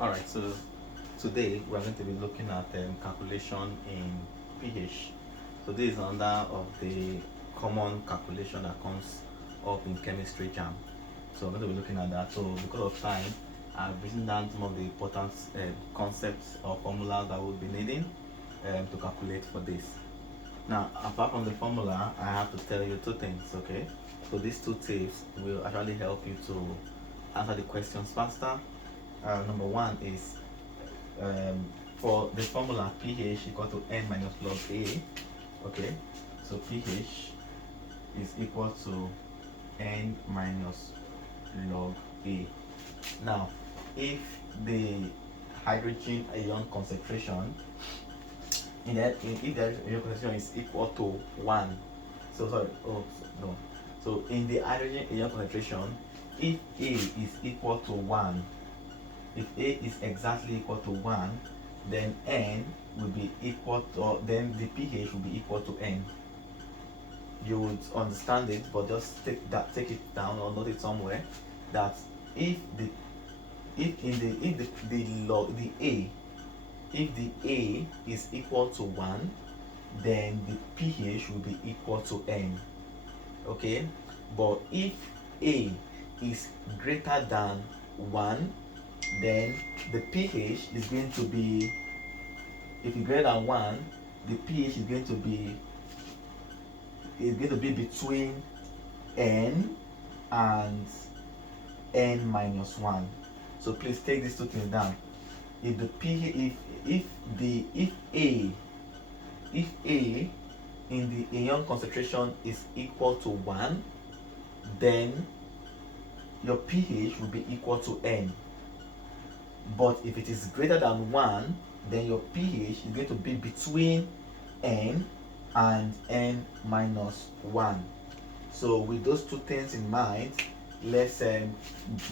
Alright, so today we're going to be looking at calculation in pH. So this is another of the common calculation that comes up in chemistry jam. So we're going to be looking at that. So because of time, I've written down some of the important concepts or formulas that we'll be needing to calculate for this. Now, apart from the formula, I have to tell you two things, okay? So these two tips will actually help you to answer the questions faster. Number one is for the formula pH equal to n minus log A, okay? So pH is equal to n minus log A. Now, if the hydrogen ion concentration if the ion concentration is equal to 1, so in the hydrogen ion concentration, if A is equal to 1, if A is exactly equal to 1, then N will be equal to, or then the pH will be equal to N. You would understand it, but just take it down or note it somewhere that if the A is equal to 1, then the pH will be equal to N. Okay, but if A is greater than 1, then the pH is going to be, if it's greater than 1, the pH is going to be between N and N minus 1. So please take these two things down. If the pH, if A in the ion concentration is equal to 1, then your pH will be equal to N. But if it is greater than 1, then your pH is going to be between N and N minus 1. So with those two things in mind, let's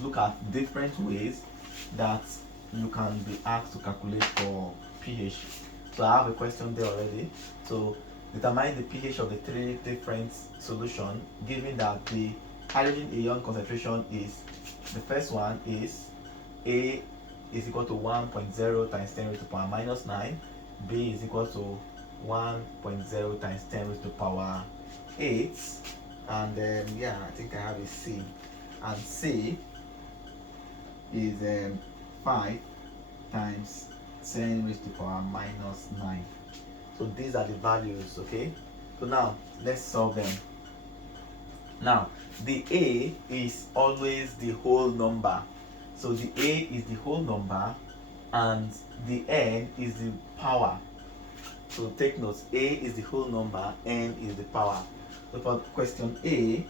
look at different ways that you can be asked to calculate for pH. So I have a question there already. So determine the pH of the three different solutions, given that the hydrogen ion concentration is, the first one is A is equal to 1.0 times 10 raised to the power minus 9, B is equal to 1.0 times 10 raised to the power 8, and then I think I have a C, and C is 5 times 10 raised to the power minus 9. So these are the values, okay? So now let's solve them. Now the A is always the whole number. So the A is the whole number and the N is the power. So take notes, A is the whole number, N is the power. So for question A,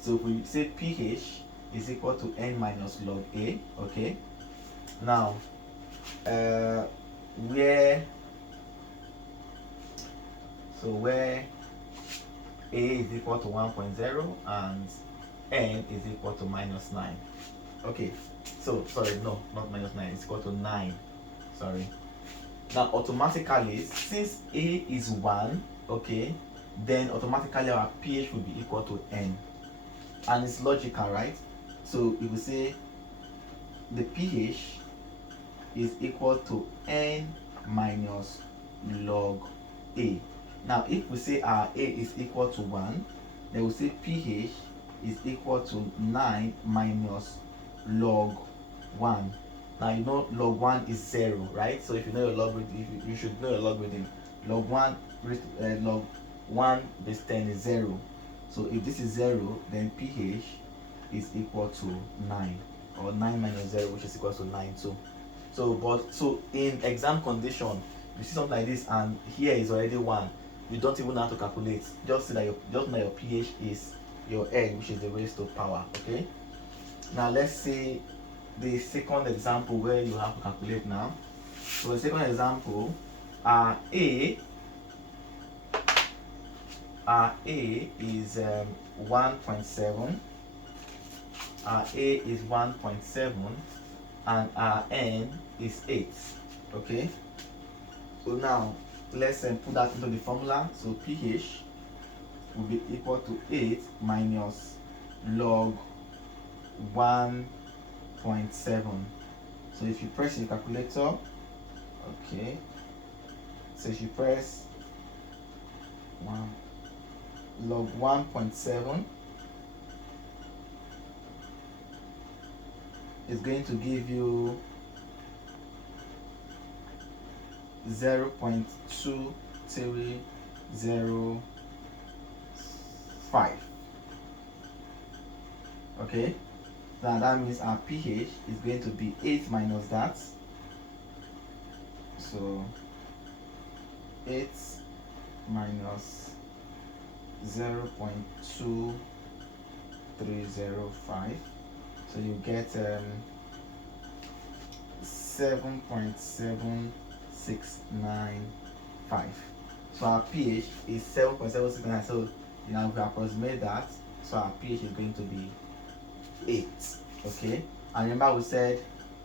so we say pH is equal to N minus log A, okay? Now, where A is equal to 1.0 and N is equal to minus 9. Okay, so sorry, no, not minus 9, it's equal to 9. Sorry. Now automatically, since A is 1, okay, then automatically our pH will be equal to N. And it's logical, right? So if we say the pH is equal to N minus log A. Now if we say our A is equal to 1, then we say pH is equal to 9 minus log 1. Now you know log 1 is 0, right? So if you know your logarithm, you should know your logarithm. Log 1 base 10 is 0. So if this is 0, then pH is equal to 9, or 9 minus 0, which is equal to 9 too. So in exam condition, you see something like this and here is already 1. You don't even have to calculate. Just see that your pH is your N, which is the raised to power. Okay. Now let's see the second example where you have to calculate now. So the second example, A is 1.7. A is 1.7 and N is 8. Okay. So now let's put that into the formula. So pH will be equal to 8 minus log 1 1.7. So if you press your calculator, okay, so if you press log 1.7, is going to give you 0.2305. Okay, now that means our pH is going to be 8 minus that. So 8 minus 0.2305, so you get 7.7695. So our pH is 7.769. So you know, if we approximate that, so our pH is going to be 8. Okay, and remember we said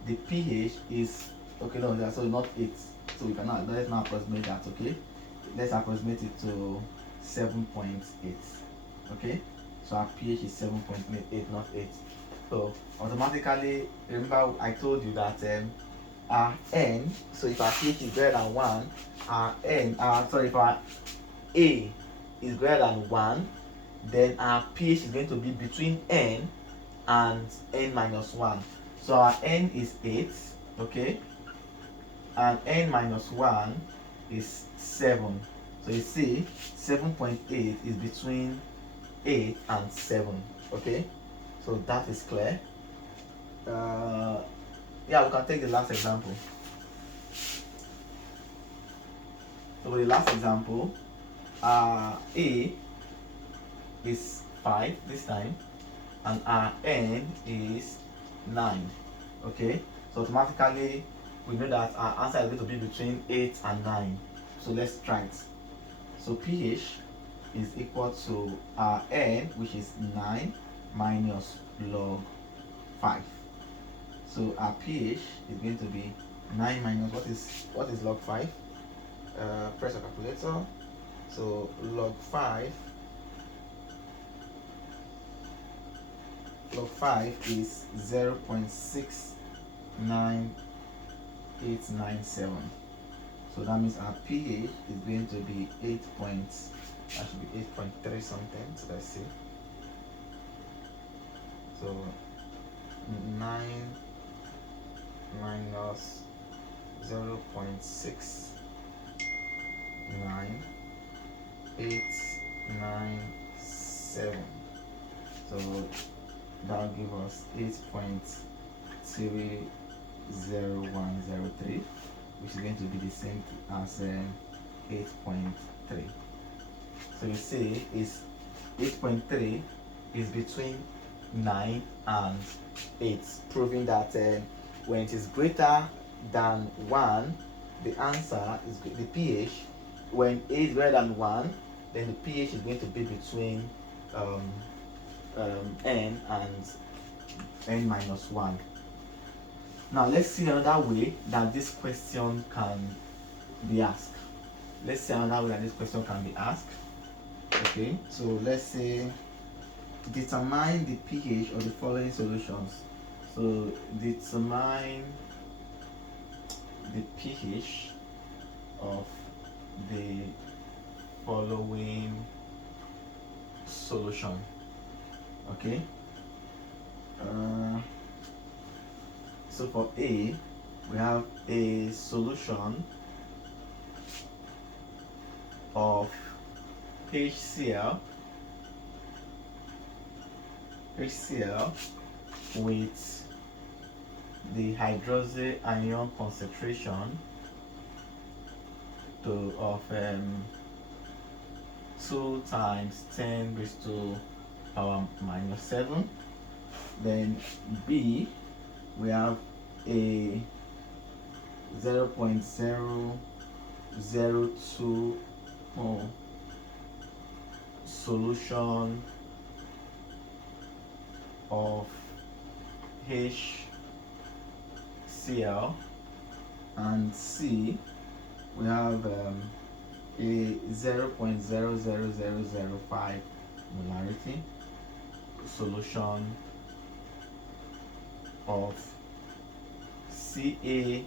the pH is, okay, no, so not 8, so we cannot, let's not approximate that. Okay, let's approximate it to 7.8. Okay, so our pH is 7.8, not 8. So automatically, remember I told you that our N, so if our pH is greater than 1, our N, if our A is greater than 1, then our pH is going to be between N and N minus 1. So our N is 8, okay, and N minus 1 is 7. So you see 7.8 is between 8 and 7. Okay, so that is clear. Yeah, we can take the last example. So the last example, A is 5 this time, and our N is 9. Okay, so automatically we know that our answer is going to be between 8 and 9. So let's try it. So pH is equal to our N, which is 9, minus log 5. So our pH is going to be 9 minus, what is log 5? Press a calculator. So log 5 is 0.69897. So that means our pH is going to be 8.3 something. So let's see. So 9 minus 0.69897. So that will give us 8.30103, which is going to be the same as 8.3. So you see, is 8.3 is between 9 and 8, proving that when it is greater than 1, the answer is the pH. When A is greater than 1, then the pH is going to be between N and N minus 1. Now let's see another way that this question can be asked. Okay, so let's say determine the pH of the following solutions. So determine the pH of the following solution. Okay, so for A, we have a solution of HCl with the hydroxy ion concentration of 2 times 10 raised to power minus 7. Then B, we have a 0.002 mole solution of HCl, and C, we have a 0.00005 molarity solution of CaOH2.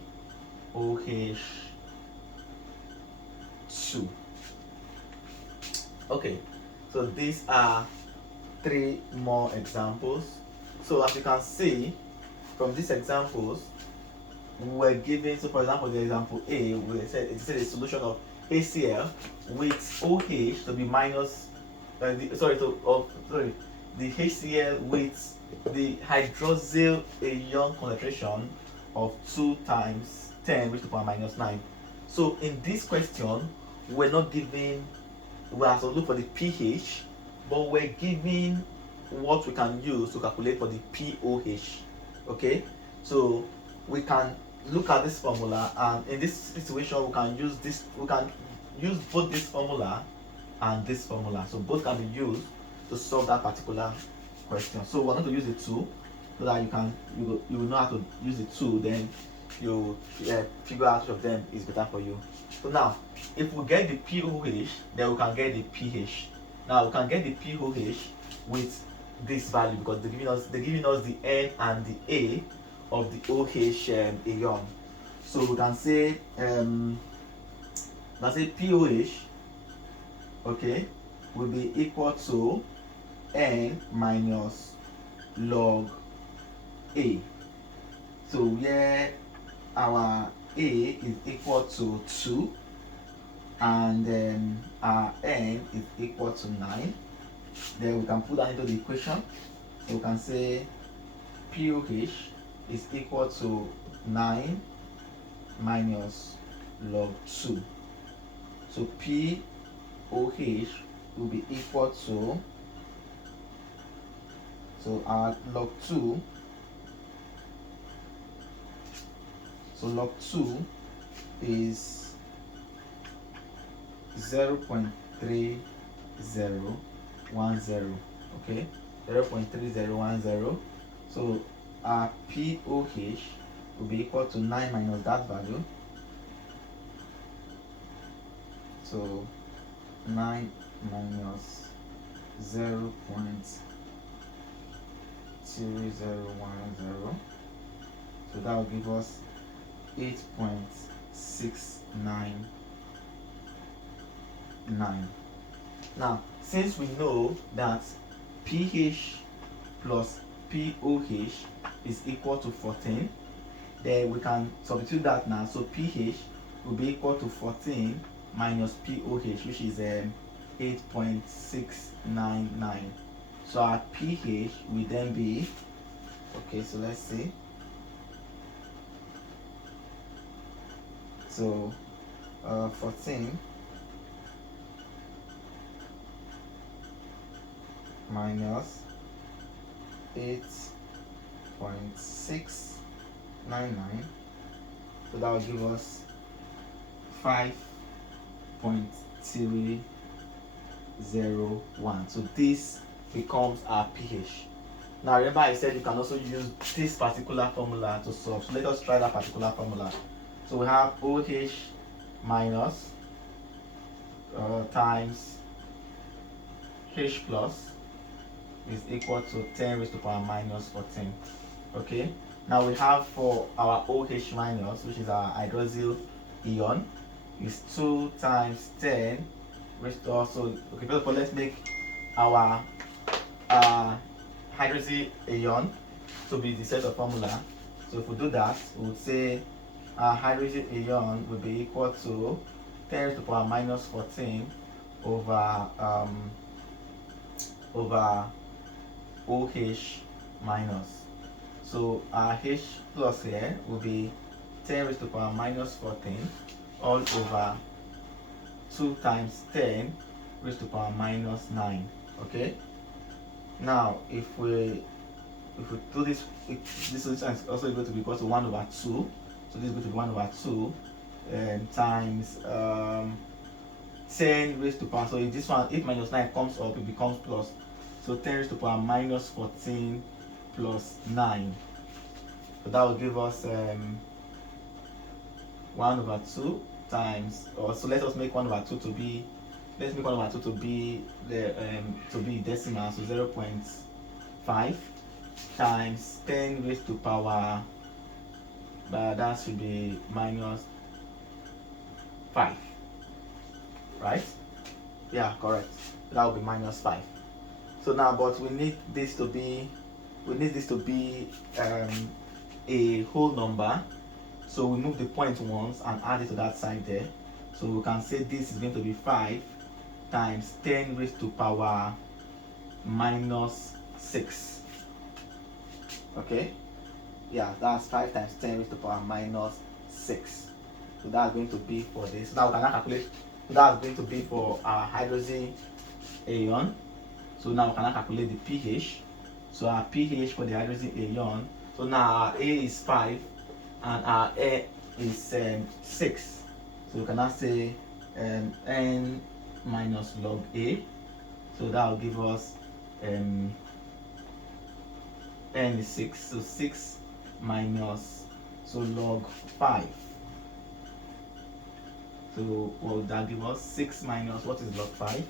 Okay, so these are 3 more examples. So as you can see from these examples, we're given, so for example, the example A, we said it said a solution of HCl with OH to be minus, the HCl with the hydroxyl ion concentration of 2 times 10 raised to the power minus 9. So in this question, we're not given, we have to look for the pH, but we're given what we can use to calculate for the pOH. Okay, so we can look at this formula, and in this situation we can use both this formula and this formula, so both can be used to solve that particular question. So we're going to use the 2 so that you will know how to use the 2, then you figure out which of them is better for you. So now if we get the pOH, then we can get the pH. Now we can get the pOH with this value because they're giving us the N and the A of the OH ion. So we can say pOH, okay, will be equal to N minus log A. So where our A is equal to 2 and then our N is equal to 9, then we can put that into the equation. So we can say pOH is equal to 9 minus log 2. So pOH will be equal to, so our log 2, so log 2 is 0.3010, okay, 0.3010. So our pOH will be equal to 9 minus that value, so 9 minus 0.3010, so that will give us 8.699. Now since we know that pH plus pOH is equal to 14, then we can substitute that now. So pH will be equal to 14 minus pOH, which is 8.699. So our pH will then be, okay, so let's see, so 14 minus 8.699, so that will give us 5.301. So this becomes our pH. Now remember I said you can also use this particular formula to solve. So let us try that particular formula. So we have OH minus times H plus is equal to 10 raised to the power minus 14. Okay, now we have for our OH minus, which is our hydroxyl ion, is 2 times 10 raised to, also, okay, first of all let's make our hydroxyl ion to be the set of formula. So if we do that, we would say our hydrogen ion will be equal to 10 raised to the power minus 14 over OH minus. So our H plus here will be 10 raised to the power minus 14 all over 2 times 10 raised to the power minus 9. Okay. Now if we do this, this solution is also going to be equal to 1 over 2. So this is going to be 1 over 2 times 10 raised to the power. So if this one, if minus 9 comes up, it becomes plus. So 10 raised to the power minus 14 plus 9. So that will give us 1 over 2 times, or so let us make 1 over 2 to be, let's make 1 over 2 to be the to be decimal, so 0.5 times 10 raised to power, but that should be minus 5, right? Yeah, correct. That will be minus 5. So now, but we need this to be a whole number. So we move the point once and add it to that side there. So we can say this is going to be 5 times 10 raised to power minus 6. Okay? Yeah, that's 5 times 10 raised to power minus 6. So that's going to be for this. Now we can calculate. So that's going to be for our hydrogen ion. So now we can calculate the pH. So our pH for the hydrogen ion. So now our A is 5 and our A is 6. So we can now say N minus log A. So that will give us N is 6. So 6 minus, so log 5. So what would that give us? 6 minus, what is log 5?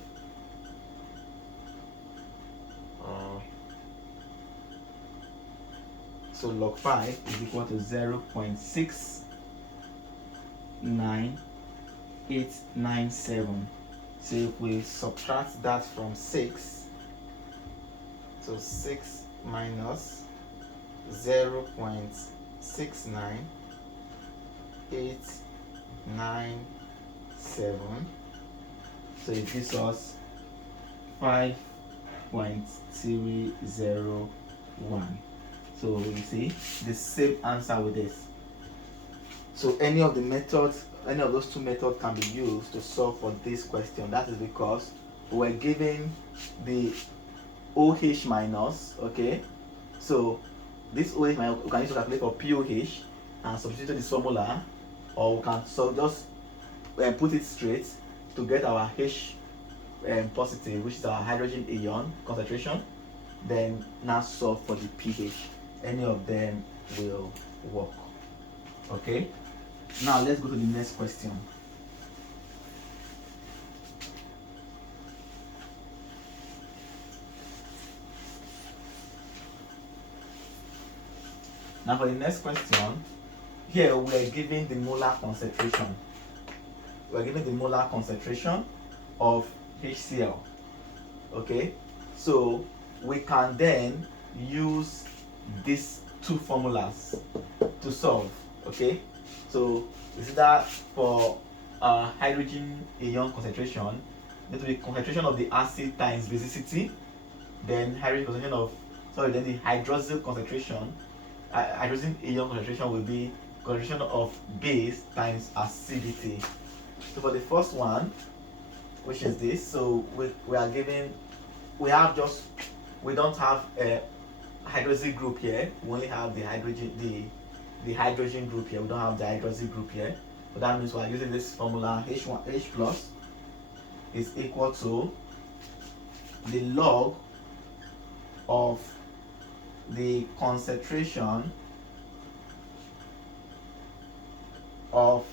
So log 5 is equal to 0.69897. So if we subtract that from 6, so 6 minus 0.69897, so it gives us 5.301. So you see the same answer with this. So any of those two methods can be used to solve for this question. That is because we're given the OH minus, okay? So this OH minus, we can use to calculate for POH and substitute this formula, or we can just put it straight to get our H positive, which is our hydrogen ion concentration. Then now solve for the pH. Any of them will work. Okay? Now let's go to the next question. Now for the next question, here we are given the molar concentration. We are given the molar concentration of HCl. Okay? So we can then use these two formulas to solve. Okay, so is that for hydrogen ion concentration, it will be concentration of the acid times basicity, then hydrogen concentration of then the hydroxyl concentration, hydrogen ion concentration will be concentration of base times acidity. So for the first one, which is this, so we don't have a hydroxyl group here. We only have the hydrogen group here. We don't have the hydroxyl group here. So that means we are using this formula. H plus is equal to the log of the concentration of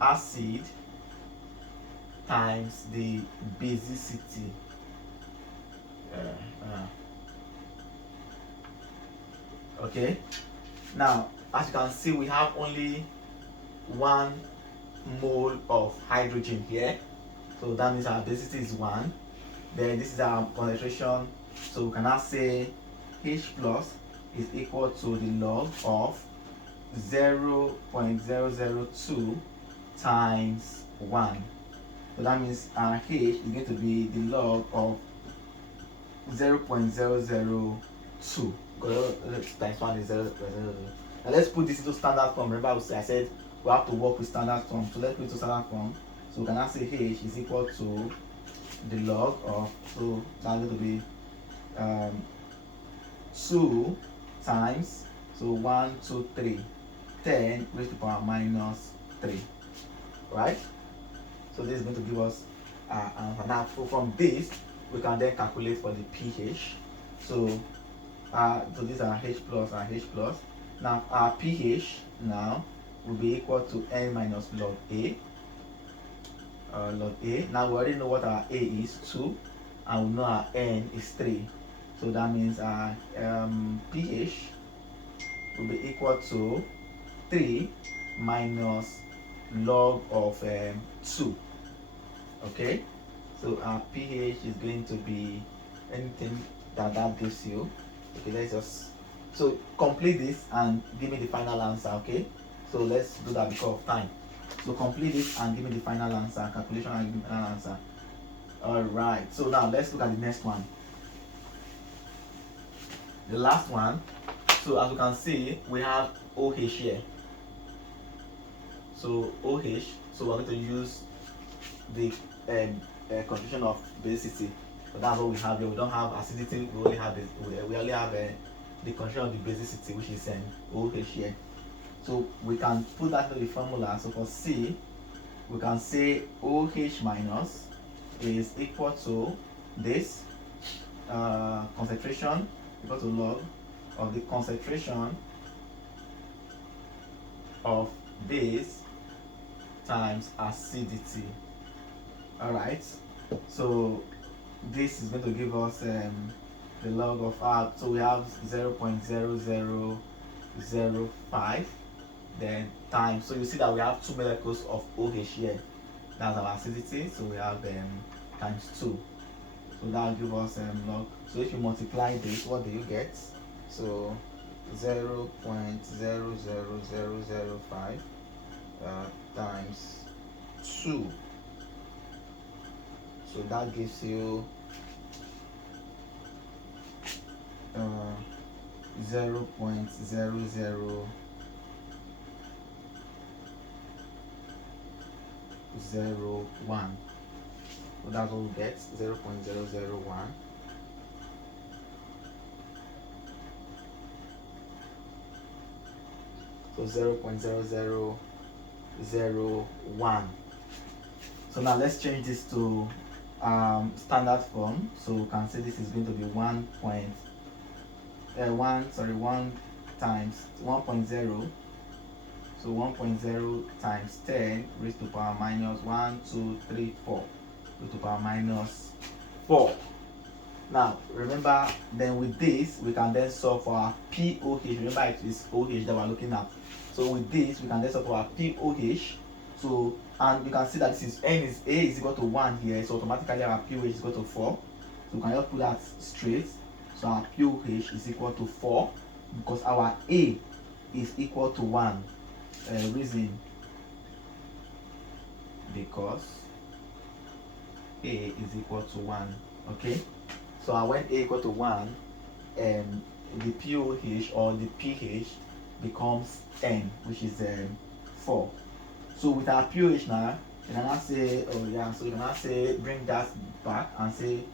acid times the basicity. Okay, now as you can see, we have only 1 mole of hydrogen here, so that means our basicity is 1. Then this is our concentration, so we can now say H plus is equal to the log of 0.002 times 1. So that means our H is going to be the log of 0.002. Times 1 is 0.002. Now let's put this into standard form. Remember I said we have to work with standard form. So let's put it to standard form. So we can now say H is equal to the log of, so that's going to be 2 times, so 1, 2, 3, 10 raised to the power minus 3. Right? So this is going to give us answer. Now from this, we can then calculate for the pH. So these are H plus and H plus. Now our pH now will be equal to N minus log A. Log A. Now we already know what our A is, 2, and we know our N is 3. So that means our pH will be equal to 3 minus log of 2. Okay, so our pH is going to be anything that gives you. Okay, let's just so complete this and give me the final answer. Okay, so let's do that because of time. So complete this and give me the final answer, calculation and give me the final answer. All right, so now let's look at the next one, the last one. So as you can see, we have OH here. So OH, so we're going to use the concentration of basicity. So that's what we have here. We don't have acidity, we only have we only have the concentration of the basicity, which is OH here. So we can put that into the formula. So for C, we can say OH minus is equal to this concentration equal to log of the concentration of base times acidity. All right, so this is going to give us the log of R. So we have 0.0005, then times. So you see that we have 2 molecules of OH here. That's our acidity. So we have times 2. So that will give us log. So if you multiply this, what do you get? So 0.00005 times 2. So that gives you 0.0001. So that's what we get, 0.001. So 0.0001. So now let's change this to standard form. So we can say this is going to be 1 times 1.0. So 1.0 times 10 raised to power minus 1, 2, 3, 4 raised to power minus 4. Now remember, then with this we can then solve for our POH. Remember it is OH that we're looking at. So with this we can then solve for our POH. So and you can see that this is A is equal to 1 here, so automatically our POH is equal to 4. So we can just put that straight. So our POH is equal to 4 because our A is equal to 1. Reason because A is equal to 1. Okay, so when A equal to 1, the POH or the pH becomes N, which is 4. So with our pH now, you can now say, oh yeah, so you can now say, bring that back and say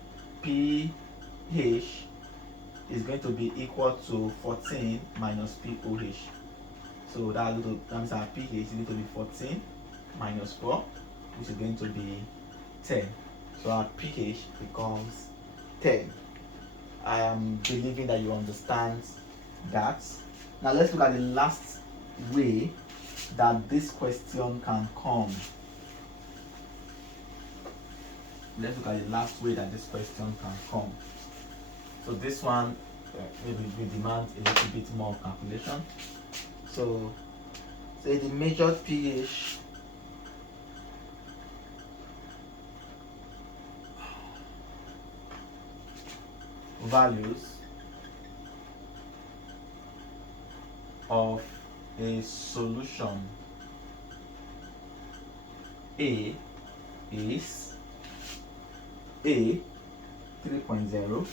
pH is going to be equal to 14 minus POH. So that means our pH is going to be 14 minus 4, which is going to be 10. So our pH becomes 10. I am believing that you understand that. Now let's look at the last way that this question can come. Let's look at the last way that this question can come. So this one maybe will demand a little bit more calculation. So say the measured pH values of a solution A is A 3.0,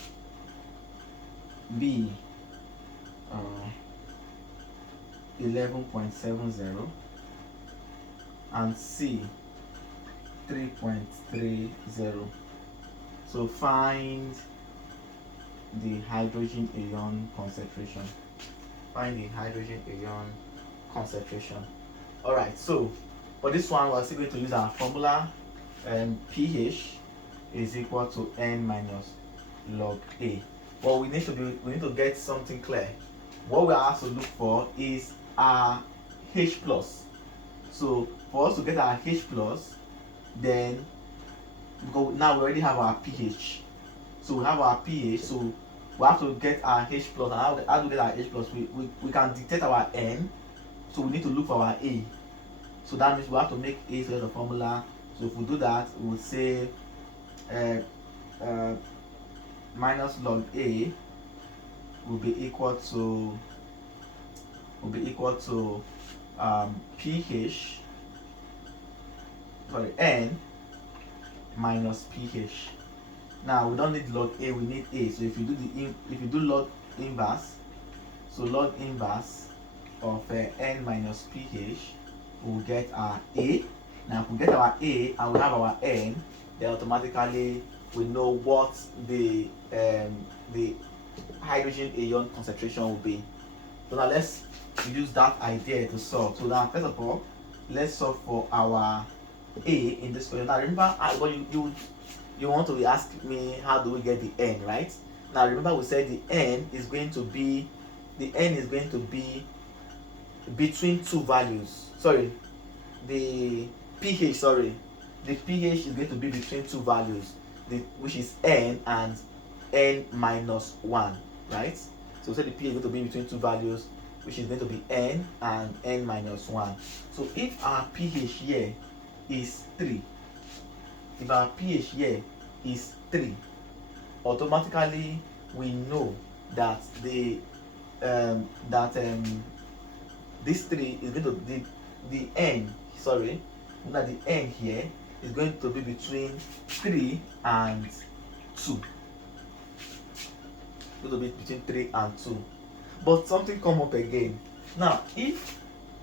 B 11.70, and C 3.30. So find the hydrogen ion concentration. Find the hydrogen ion concentration. All right, so for this one we're still going to use our formula. pH is equal to N minus log A. But we need to get something clear. What we are asked to look for is our H plus. So for us to get our H plus, then because now we already have our pH. So we have our pH. So we have to get our H plus. And how to get our H plus? We can dictate our N, so we need to look for our A. So that means we have to make A so the formula. So if we do that, we would say minus log A will be equal to pH, sorry, N minus pH. Now we don't need log A, we need A. So if you do log inverse, so log inverse of N minus pH, we'll get our A. Now if we get our A and we have our N, then automatically we know what the hydrogen ion concentration will be. So now let's use that idea to solve. So now first of all, let's solve for our A in this question. Now remember, you want to ask me how do we get the N, right? Now remember we said the N is going to be between two values. Sorry, the pH is going to be between two values, which is N and N minus 1, right? So we said the pH is going to be between two values, which is going to be N and N minus 1. So if our pH here is 3, automatically we know that this 3 is going to be the N here is going to be between 3 and 2. Going to be between 3 and 2. But something come up again. Now if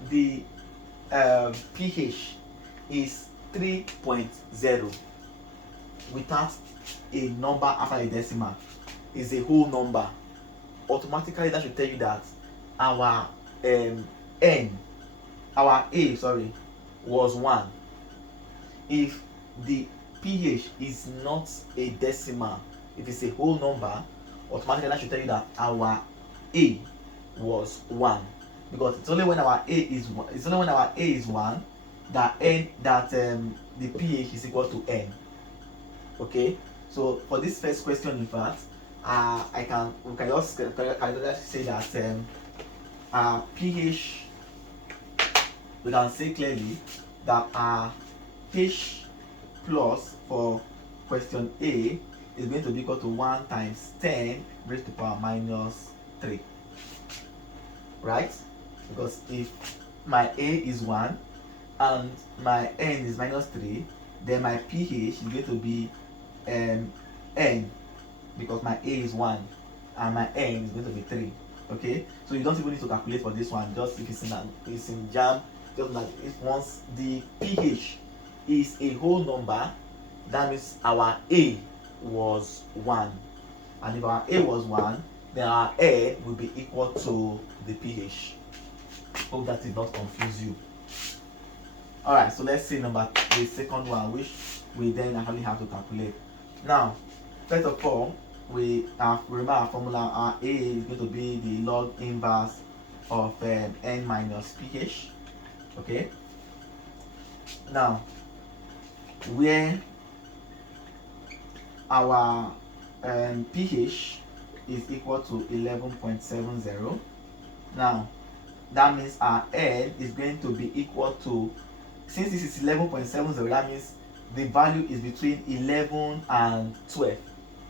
the pH is 3.0 without a number after a decimal, is a whole number, automatically that should tell you that our A was 1. If the pH is not a decimal, if it's a whole number, automatically that should tell you that our A was 1, because it's only when our A is 1 that the pH is equal to N. Okay, so for this first question, in fact, we can just say that pH, we can say clearly that our H plus for question A is going to be equal to 1 times 10 raised to the power minus 3, right? Because if my A is 1 and my N is minus 3, then my pH is going to be N, because my A is 1 and my N is going to be 3. Okay, so you don't even need to calculate for this one. Just if it's in Jamb, just like if once the pH is a whole number, that means our A was 1, and if our A was 1, then our N will be equal to the pH. Hope that did not confuse you. All right, so let's see the second one, which we then actually have to calculate. Now, first of all, we remember our formula. Our A is going to be the log inverse of N minus pH. Okay. Now, where our pH is equal to 11.70, now that means our N is going to be equal to, since this is 11.70, that means the value is between 11 and 12,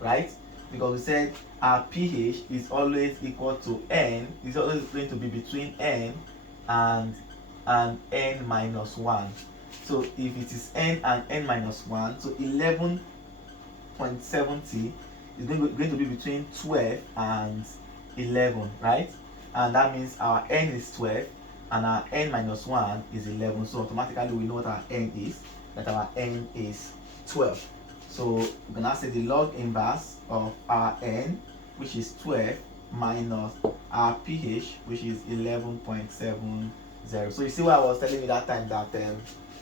right? Because we said our pH is always equal to N, is always going to be between N and N minus 1. So if it is N and N minus 1, so 11.70 is going to be between 12 and 11, right? And that means our N is 12 and our N minus 1 is 11. So automatically we know what our N is, that our N is 12. So we can now say the log inverse of our N, which is 12, minus our pH, which is 11.70. So you see what I was telling you that time, that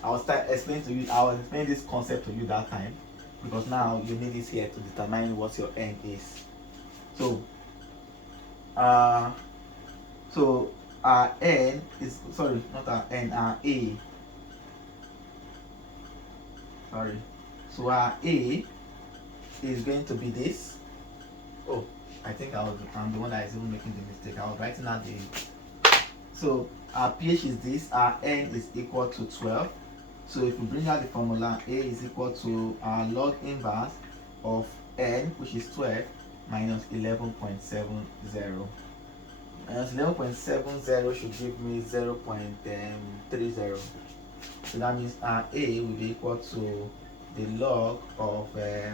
I was explaining this concept to you that time, because now you need this here to determine what your N is. So our N is, sorry, not our N, our A. Sorry. So our A is going to be this. Oh, I think I'm the one that is even making the mistake. I was writing out the. So our pH is this, our N is equal to 12. So if we bring out the formula, A is equal to our log inverse of N, which is 12, minus 11.70. Minus 11.70 should give me 0.30. So that means our A will be equal to the log of the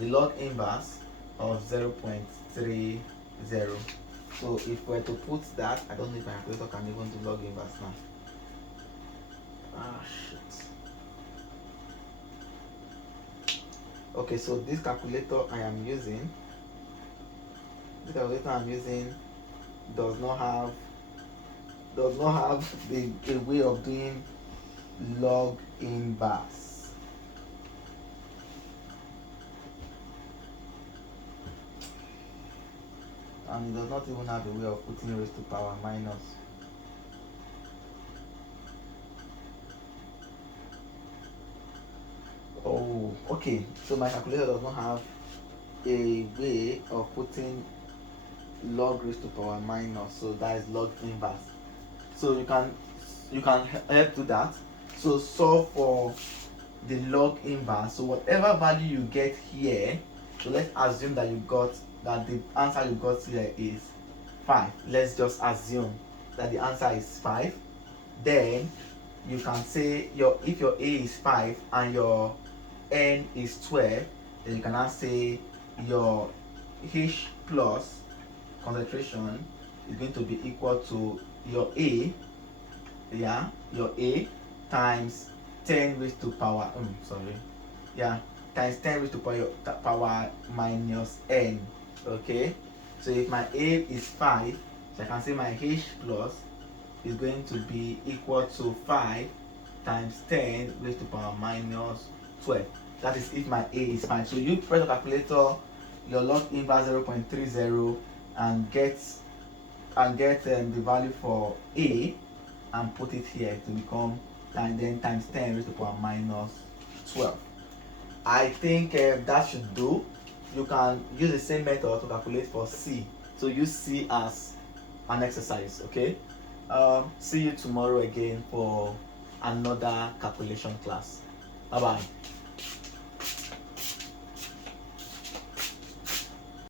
log inverse of 0.30. So if we're to put that, I don't know if my calculator can even do log inverse now. Ah, shit. Okay, so this calculator I'm using does not have a way of doing log inverse. And it does not even have a way of putting raised to power minus. Oh, okay. So my calculator does not have a way of putting log raised to power minus. So that is log inverse. So you can help do that. So solve for the log inverse. So whatever value you get here, so let's assume that the answer you got here is 5. Let's just assume that the answer is 5. Then you can say if your A is 5 and your N is 12, then you can now say your H plus concentration is going to be equal to your A, your A times 10 raised to power, times 10 raised to power minus N. Okay, so if my A is 5, so I can say my H plus is going to be equal to 5 times 10 raised to power minus 12. That is if my A is 5. So you press the calculator, your log inverse 0.30 and get the value for A and put it here to become, and then times 10 raised to power minus 12. I think that should do. You can use the same method to calculate for C. So use C as an exercise, okay? See you tomorrow again for another calculation class. Bye bye.